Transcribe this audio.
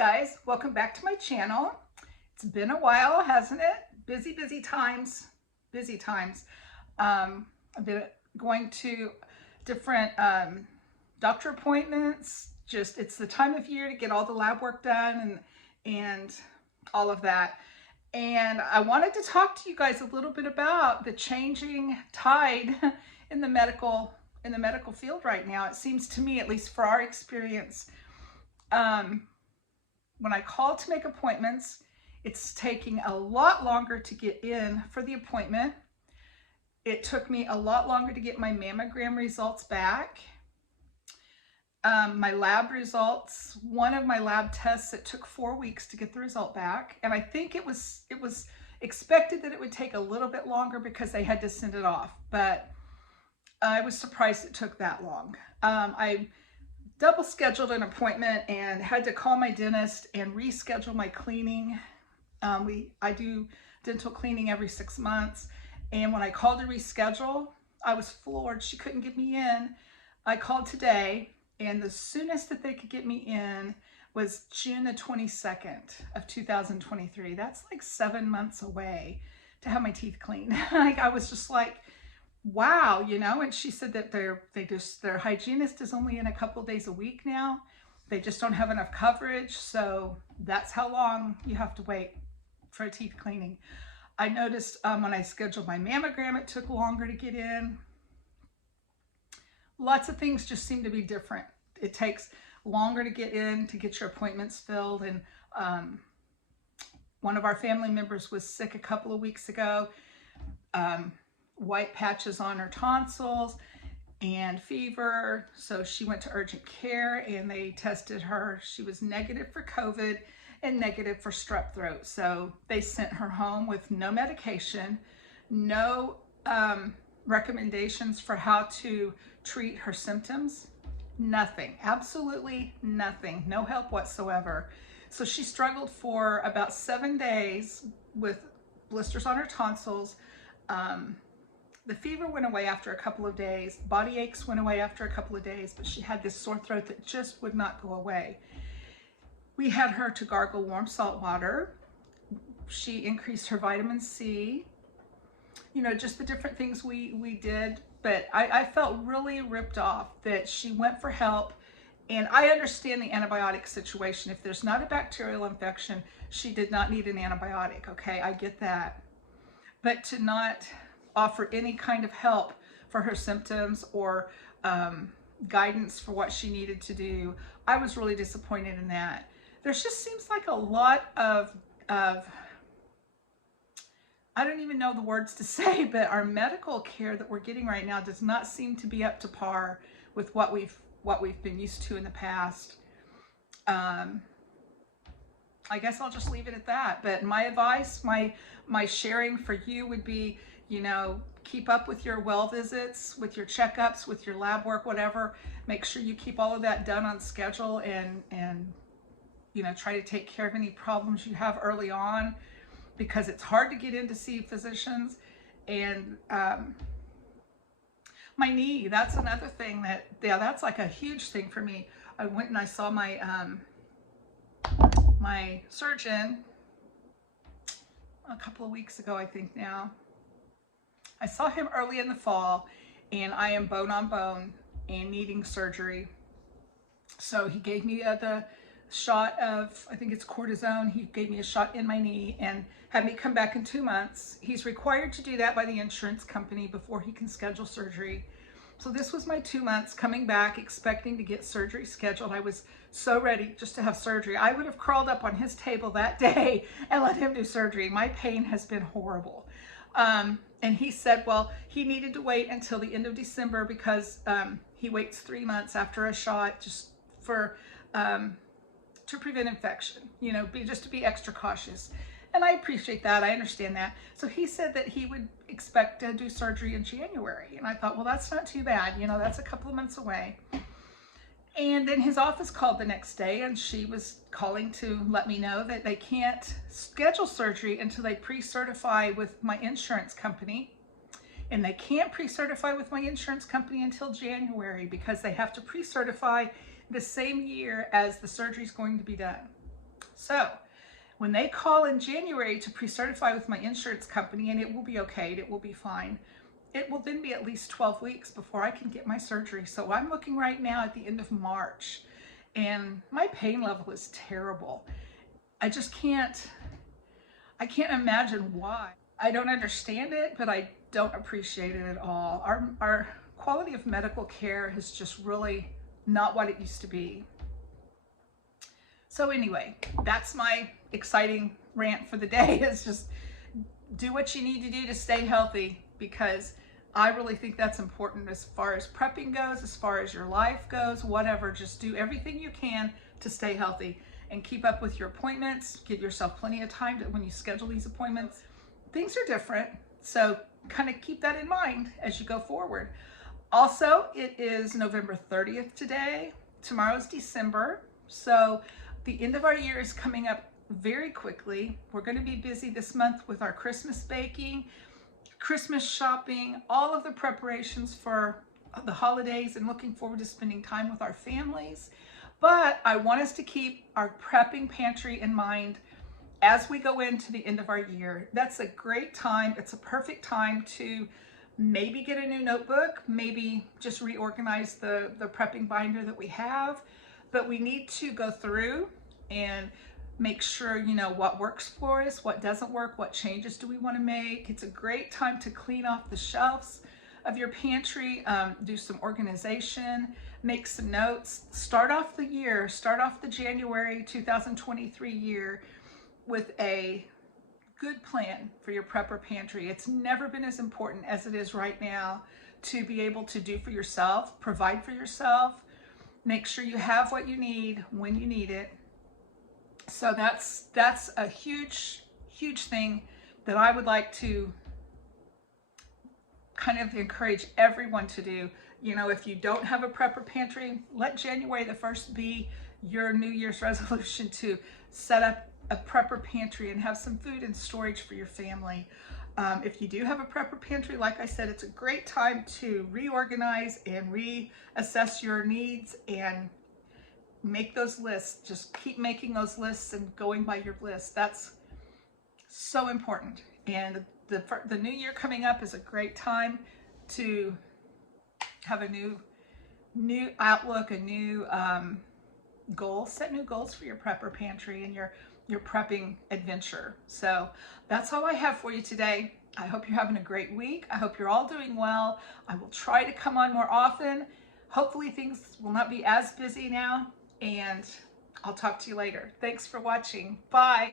guys, welcome back to my channel. It's been a while, hasn't it? Busy times, busy times. I've been going to different doctor appointments. Just, it's the time of year to get all the lab work done and all of that. And I wanted to talk to you guys a little bit about the changing tide in the medical field right now. It seems to me, at least for our experience, when I call to make appointments, it's taking a lot longer to get in for the appointment. It took me a lot longer to get my mammogram results back. My lab results, one of my lab tests, it took 4 weeks to get the result back. And I think it was expected that it would take a little bit longer because they had to send it off. But I was surprised it took that long. I double scheduled an appointment and had to call my dentist and reschedule my cleaning. I do dental cleaning every 6 months. And when I called to reschedule, I was floored. She couldn't get me in. I called today, and the soonest that they could get me in was June the 22nd of 2023. That's like 7 months away to have my teeth cleaned. I was just like, wow, you know. And she said that their hygienist is only in a couple days a week now. They just don't have enough coverage, so that's how long you have to wait for a teeth cleaning. I noticed when I scheduled my mammogram, it took longer to get in. Lots of things just seem to be different. It takes longer to get in, to get your appointments filled. And one of our family members was sick a couple of weeks ago. White patches on her tonsils and fever. So she went to urgent care and they tested her. She was negative for COVID and negative for strep throat. So they sent her home with no medication, no recommendations for how to treat her symptoms. Nothing, absolutely nothing, no help whatsoever. So she struggled for about 7 days with blisters on her tonsils. The fever went away after a couple of days. Body aches went away after a couple of days, but she had this sore throat that just would not go away. We had her to gargle warm salt water. She increased her vitamin C. You know, just the different things we did. But I felt really ripped off that she went for help. And I understand the antibiotic situation. If there's not a bacterial infection, she did not need an antibiotic, okay? I get that. But to not offer any kind of help for her symptoms or guidance for what she needed to do, I was really disappointed in that. There just seems like a lot of I don't even know the words to say, but our medical care that we're getting right now does not seem to be up to par with what we've been used to in the past. I guess I'll just leave it at that. But my advice, my sharing for you would be, you know, keep up with your well visits, with your checkups, with your lab work, whatever. Make sure you keep all of that done on schedule and you know, try to take care of any problems you have early on, because it's hard to get in to see physicians. And my knee, that's another thing that's like a huge thing for me. I went and I saw my my surgeon a couple of weeks ago, I think now. I saw him early in the fall, and I am bone on bone and needing surgery. So he gave me the shot of, I think it's cortisone. He gave me a shot in my knee and had me come back in 2 months. He's required to do that by the insurance company before he can schedule surgery. So this was my 2 months coming back, expecting to get surgery scheduled. I was so ready just to have surgery. I would have crawled up on his table that day and let him do surgery. My pain has been horrible. And he said, well, he needed to wait until the end of December because he waits 3 months after a shot just for to prevent infection, you know, just to be extra cautious. And I appreciate that. I understand that. So he said that he would expect to do surgery in January. And I thought, well, that's not too bad. You know, that's a couple of months away. And then his office called the next day, and she was calling to let me know that they can't schedule surgery until they pre-certify with my insurance company. And they can't pre-certify with my insurance company until January because they have to pre-certify the same year as the surgery is going to be done. So when they call in January to pre-certify with my insurance company, and it will be okay, it will be fine, it will then be at least 12 weeks before I can get my surgery. So I'm looking right now at the end of March, and my pain level is terrible. I can't imagine why. I don't understand it, but I don't appreciate it at all. Our quality of medical care is just really not what it used to be. So anyway, that's my exciting rant for the day. Is just do what you need to do to stay healthy, because I really think that's important as far as prepping goes, as far as your life goes, whatever. Just do everything you can to stay healthy and keep up with your appointments. Give yourself plenty of time to, when you schedule these appointments. Things are different, so kind of keep that in mind as you go forward. Also, it is November 30th today. Tomorrow's December. So the end of our year is coming up very quickly. We're going to be busy this month with our Christmas baking, Christmas shopping, all of the preparations for the holidays, and looking forward to spending time with our families. But I want us to keep our prepping pantry in mind as we go into the end of our year. That's a great time. It's a perfect time to maybe get a new notebook, maybe just reorganize the prepping binder that we have. But we need to go through and make sure, you know, what works for us, what doesn't work, what changes do we want to make. It's a great time to clean off the shelves of your pantry, do some organization, make some notes, start off the year, start off the January 2023 year with a good plan for your prepper pantry. It's never been as important as it is right now to be able to do for yourself, provide for yourself, make sure you have what you need when you need it. So that's a huge thing that I would like to kind of encourage everyone to do. You know, if you don't have a prepper pantry, let January the 1st be your New Year's resolution to set up a prepper pantry and have some food and storage for your family. If you do have a prepper pantry, like I said, it's a great time to reorganize and reassess your needs and make those lists. Just keep making those lists and going by your list. That's so important. And the new year coming up is a great time to have a new outlook, a new goal. Set new goals for your prepper pantry and your prepping adventure. So that's all I have for you today. I hope you're having a great week. I hope you're all doing well. I will try to come on more often. Hopefully things will not be as busy now, and I'll talk to you later. Thanks for watching. Bye.